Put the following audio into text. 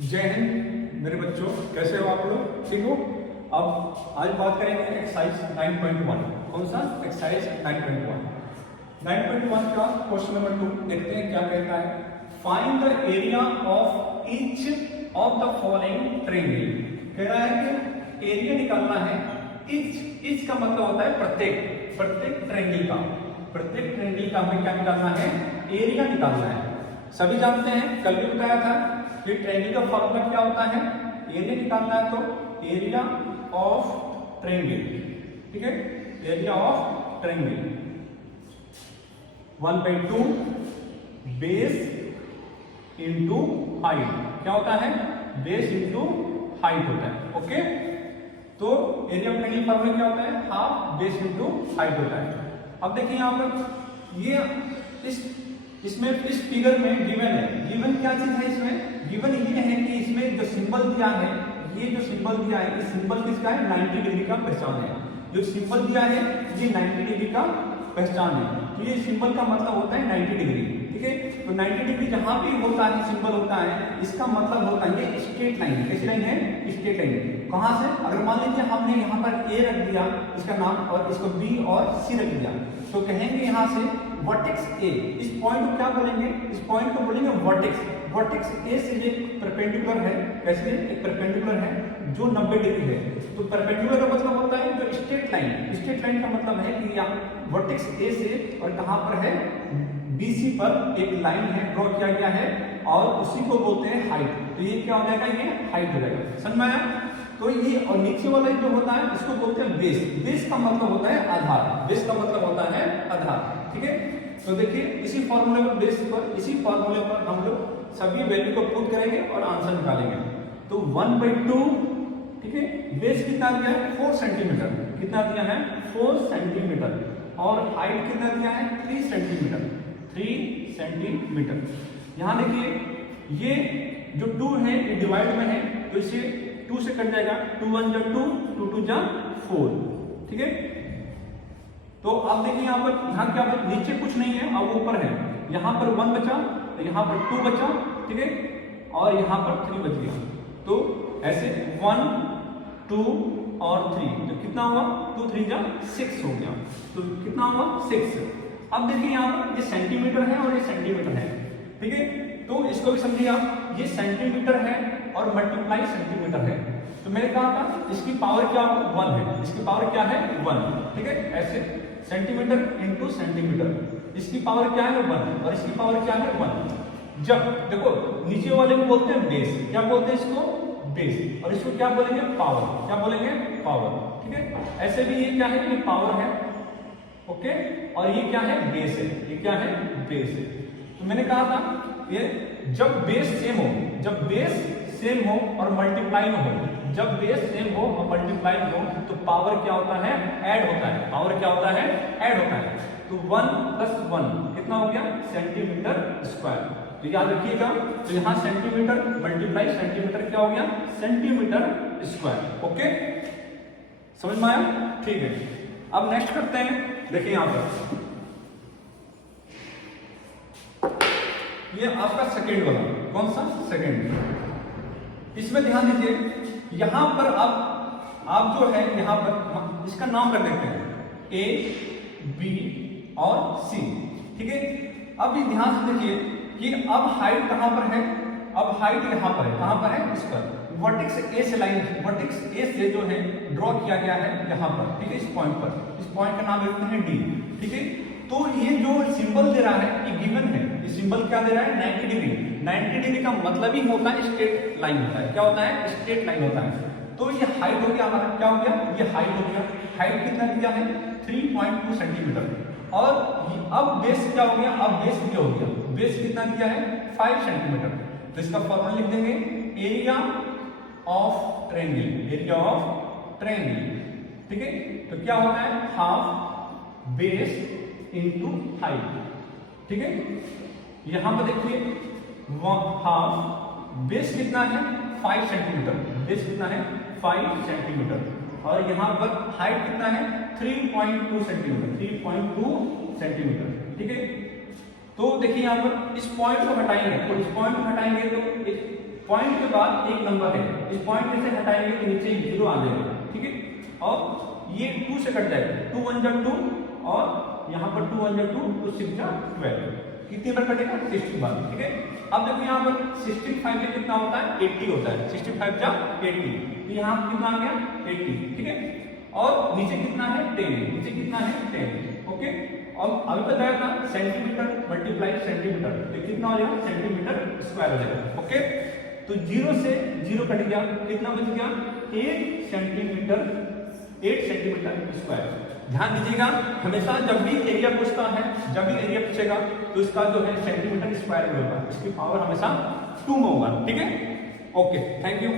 जय हिंद मेरे बच्चों, कैसे हो आप लोग? ठीक हो? अब आज बात करेंगे एक्सरसाइज 9.1। कौन सा? एक्सरसाइज 9.1। 9.1 का क्वेश्चन नंबर 2 देखते हैं क्या कहता है। Find the area of each of the following triangle. कह रहा है कि एरिया निकालना है। ईच का मतलब होता है प्रत्येक ट्रायंगल का। प्रत्येक ट्रायंगल का हमें क्या निकालना है? एरिया निकालना है। सभी जानते हैं, कल भी बताया था कि ट्रायंगल का फॉर्मूला क्या होता है। एरिया निकालना है तो एरिया ऑफ ट्रायंगल, ठीक है, area of triangle 1/2 base into height. क्या होता है? बेस इंटू हाइट होता है। ओके, तो एरिया ऑफ ट्रायंगल फॉर्मूला क्या होता है? हाफ बेस इंटू हाइट होता है। अब देखिए यहां पर ये इसमें इस फिगर में गिवन है। गिवन क्या चीज है? इसमें गिवन ये है कि इसमें जो सिंबल दिया है, ये जो सिंबल दिया है, इस सिंबल किसका है? 90 डिग्री का पहचान है। जो सिंबल दिया है ये 90 डिग्री का पहचान है। तो ये सिंबल का मतलब होता है 90 डिग्री, ठीक है। तो 90 डिग्री जहां भी होता है सिंबल होता है, इसका मतलब होता है ये स्ट्रेट लाइन। कैसी लाइन है? Straight line. कहां से? अगर मान लीजिए हमने यहाँ पर ए रख दिया इसका नाम, और इसको बी और सी रख दिया, तो कहेंगे यहाँ से वर्टेक्स ए। इस पॉइंट को क्या बोलेंगे? इस पॉइंट को बोलेंगे वर्टेक्स। वर्टेक्स ए से एक परपेंडिकुलर है। कैसे? एक परपेंडिकुलर है जो 90 डिग्री है। तो परपेंडिकुलर का मतलब होता है जो स्ट्रेट लाइन। स्ट्रेट लाइन का मतलब है कि यहाँ वर्टेक्स ए से और कहां पर है? बीसी पर एक लाइन है, ड्रॉ किया गया है, और उसी को बोलते हैं हाइट। तो ये क्या हो जाएगा? ये हाइट हो जाएगा। समझ में आया? तो ये और नीचे वाला जो होता है इसको बोलते हैं बेस। बेस का मतलब होता है आधार। बेस का मतलब होता है आधार, ठीक है। तो देखिए इसी फॉर्मूले पर, बेस पर, इसी फॉर्मूले पर हम लोग सभी वैल्यू को पुट करेंगे और आंसर निकालेंगे। तो 1/2, ठीक है। बेस कितना दिया है? 4 सेंटीमीटर। कितना दिया है? 4 सेंटीमीटर। और हाइट कितना दिया है? 3 सेंटीमीटर। 3 सेंटीमीटर। यहां देखिए ये जो 2 है ये डिवाइड में है, तो इसे 2 से कट जाएगा। 2 1 जा 2, 2 2 जा 4, ठीक है। तो आप देखिए यहाँ पर, यहाँ क्या है? नीचे कुछ नहीं है और ऊपर है। यहाँ पर 1 बचा, यहाँ पर 2 बचा, ठीक है, और यहाँ पर 3 बच गया। तो ऐसे 1 2 और 3, तो कितना हुआ? 2 3 जा 6 हो गया। तो कितना हुआ? 6। अब देखिए यहाँ पर ये सेंटीमीटर है और ये सेंटीमीटर है, ठीक है। तो इसको भी समझिए आप, ये सेंटीमीटर है और मल्टीप्लाई सेंटीमीटर है। तो मैंने कहा था इसकी पावर क्या? 1 है। इसकी पावर क्या है? 1, ठीक है। ऐसे सेंटीमीटर इंटू सेंटीमीटर, इसकी पावर क्या है? 1, और इसकी पावर क्या है? 1। जब देखो नीचे वाले को बोलते हैं बेस। क्या बोलते हैं इसको? बेस। और इसको क्या बोलेंगे? पावर। क्या बोलेंगे? पावर, ठीक है। ऐसे भी ये क्या है? ये पावर है, ओके। और ये क्या है? बेस है। ये क्या है? बेस है। तो मैंने कहा था ये जब बेस सेम हो, जब बेस सेम हो और मल्टीप्लाई में हो, जब बेस सेम हो और मल्टीप्लाई में हो, तो पावर क्या होता है? ऐड होता है। पावर क्या होता है? ऐड होता है। तो 1 + 1 कितना हो गया? Centimetre square. तो याद रखिएगा, तो यहां सेंटीमीटर मल्टीप्लाई सेंटीमीटर क्या हो गया? Centimetre square. ओके, समझ में आया? ठीक है। अब नेक्स्ट करते हैं। देखिए यहां पर ये आपका सेकंड वाला। कौन सा? सेकंड। इसमें ध्यान दीजिए, यहां पर आप जो है यहां पर इसका नाम रख देते हैं A B और C, ठीक है। अब ये ध्यान से देखिए कि अब हाइट कहां पर है? अब हाइट यहां पर है। कहां पर है? इस पर। वर्टेक्स ए से लाइन, वर्टेक्स ए से जो है ड्रॉ किया गया है यहां पर, ठीक है, इस पॉइंट पर। इस पॉइंट का नाम रखते हैं D, ठीक है। तो ये जो सिंबल दे रहा है ये गिवन है। ये सिंबल क्या दे रहा है? 90 डिग्री। 90 डिग्री का मतलब ही होता है स्ट्रेट लाइन होता है। क्या होता है? स्ट्रेट लाइन होता है। तो ये हाइट हो गया हमारा। क्या हो गया? ये हाइट हो गया। हाइट कितना दिया है? 3.2 सेंटीमीटर। और अब बेस क्या हो गया? अब बेस क्या हो गया? बेस कितना दिया है? 5 सेंटीमीटर। तो इसका फॉर्मूला लिख देंगे area of triangle. Area of triangle, ठीक है। तो क्या होता है? हाफ बेस इंटू हाइट, ठीक है। यहां पर देखिए हाफ बेस कितना है? 5 सेंटीमीटर। बेस कितना है? 5 सेंटीमीटर। और यहां पर हाइट कितना है? 3.2 सेंटीमीटर। 3.2 सेंटीमीटर, ठीक है। तो देखिए यहां पर इस पॉइंट को हटाएंगे, तो इस पॉइंट को हटाएंगे तो पॉइंट के बाद एक नंबर है, इस पॉइंट में से हटाएंगे तो नीचे 0 आ जाएगा, ठीक है। और ये 2 से कट जाएगा, 2 1 जा 2 और यहाँ पर 2 1 जा 2, तो 6 जा 12, कितनी बार कटेगा 60 बार, ठीक है। अब देखो यहाँ पर 65 में कितना होता है 80 होता है, 65 जा 80, तो यहाँ कितना आ गया 80, ठीक है। और नीचे कितना है 10, नीचे कितना है 10, ओके। और अभी बताया था सेंटीमीटर मल्टीप्लाई सेंटीमीटर, तो कितना हो जाएगा सेंटीमीटर स्क्वायर हो जाएगा, ओके। तो 0 से 0 कट गया, कितना बच गया 8 सेंटीमीटर स्क्वायर। ध्यान दीजिएगा, हमेशा जब भी एरिया पूछता है, जब भी एरिया पूछेगा तो इसका जो है सेंटीमीटर स्क्वायर में होगा, इसकी पावर हमेशा 2 में होगा, ठीक है। Okay, thank you.